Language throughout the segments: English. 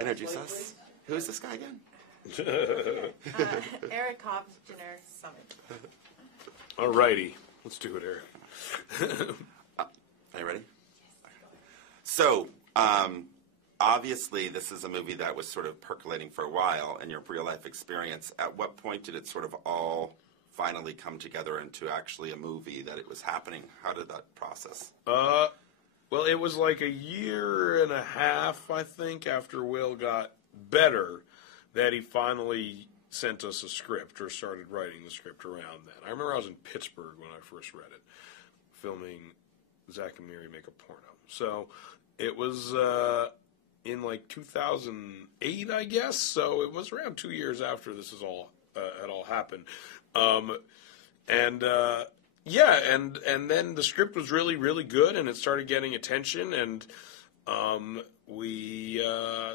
introduce us. Who is this guy again? Eric Hobbs, generic summit. All righty. Let's do it, Eric. Are you ready? So, obviously, this is a movie that was sort of percolating for a while in your real-life experience. At what point did it sort of all finally come together into actually a movie that it was happening? How did that process? Well, it was like a year and a half, I think, after Will got better, that he finally sent us a script or started writing the script around then. I remember I was in Pittsburgh when I first read it, filming Zach and Miri Make a Porno. So it was in like 2008, I guess. So it was around 2 years after this had all happened. And then the script was really, really good, and it started getting attention, and we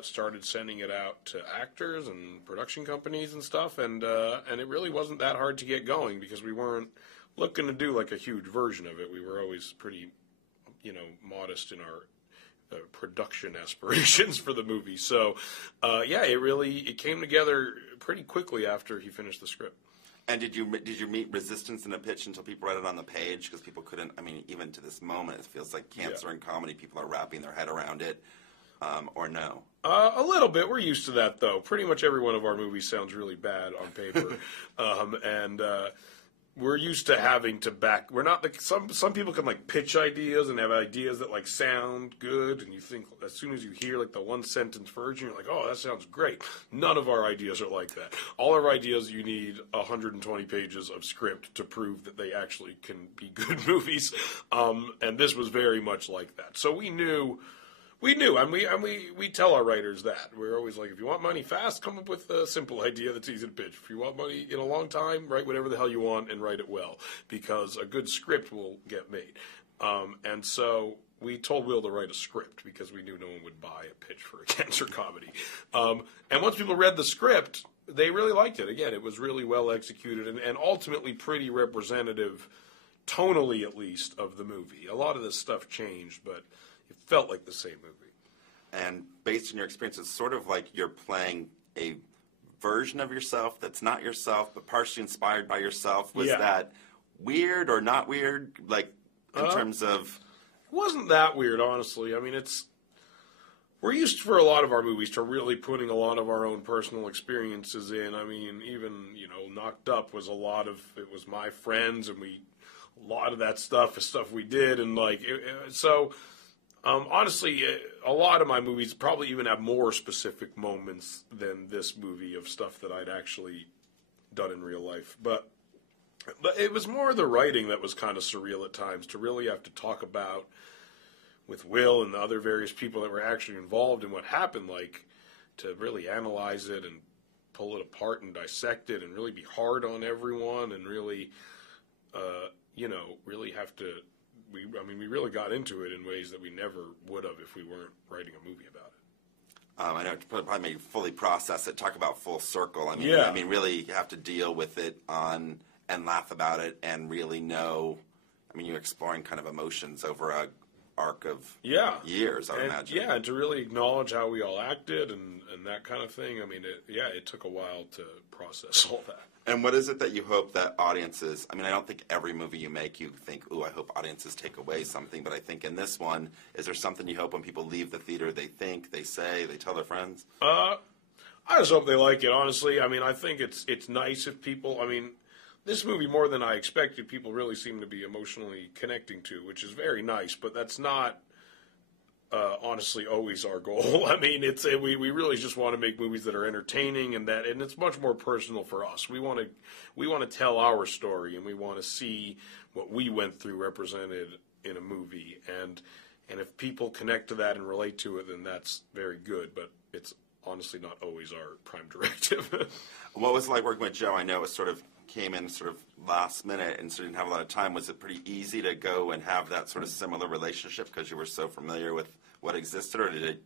started sending it out to actors and production companies and stuff, and it really wasn't that hard to get going because we weren't looking to do like a huge version of it. We were always pretty, modest in our production aspirations for the movie. So, it came together pretty quickly after he finished the script. And did you meet resistance in a pitch until people read it on the page? Because people couldn't, even to this moment, it feels like cancer and comedy, people are wrapping their head around it, or no? A little bit. We're used to that, though. Pretty much every one of our movies sounds really bad on paper. We're used to having to back. We're not like some people can like pitch ideas and have ideas that like sound good, and you think as soon as you hear like the one sentence version, you're like, oh, that sounds great. None of our ideas are like that. All our ideas, you need 120 pages of script to prove that they actually can be good movies, and this was very much like that. So we knew, and we tell our writers that. We're always like, if you want money fast, come up with a simple idea that's easy to pitch. If you want money in a long time, write whatever the hell you want and write it well, because a good script will get made. And so we told Will to write a script because we knew no one would buy a pitch for a cancer comedy. And once people read the script, they really liked it. Again, it was really well executed and ultimately pretty representative, tonally at least, of the movie. A lot of this stuff changed, but it felt like the same movie. And based on your experience, it's sort of like you're playing a version of yourself that's not yourself, but partially inspired by yourself. Was that weird or not weird? Like, in terms of... It wasn't that weird, honestly. We're used for a lot of our movies to really putting a lot of our own personal experiences in. Even, Knocked Up was it was my friends, and a lot of that stuff is stuff we did, and honestly, a lot of my movies probably even have more specific moments than this movie of stuff that I'd actually done in real life. But it was more the writing that was kind of surreal at times, to really have to talk about with Will and the other various people that were actually involved in what happened, like to really analyze it and pull it apart and dissect it and really be hard on everyone and really, really have to... We really got into it in ways that we never would have if we weren't writing a movie about it. I know to probably maybe fully process it, talk about full circle. Really have to deal with it and laugh about it and really know. You're exploring kind of emotions over a arc of years, I would imagine. Yeah, and to really acknowledge how we all acted and that kind of thing. It took a while to process all that. And what is it that you hope that audiences... I don't think every movie you make you think, ooh, I hope audiences take away something. But I think in this one, is there something you hope when people leave the theater they think, they say, they tell their friends? I just hope they like it, honestly. I think it's nice if people... this movie, more than I expected, people really seem to be emotionally connecting to, which is very nice. But that's not... honestly, always our goal. We really just want to make movies that are entertaining and it's much more personal for us. We want to tell our story, and we want to see what we went through represented in a movie. And if people connect to that and relate to it, then that's very good. But it's honestly not always our prime directive. What was it like working with Joe? I know it sort of came in sort of last minute and so didn't have a lot of time. Was it pretty easy to go and have that sort of similar relationship because you were so familiar with what existed, or did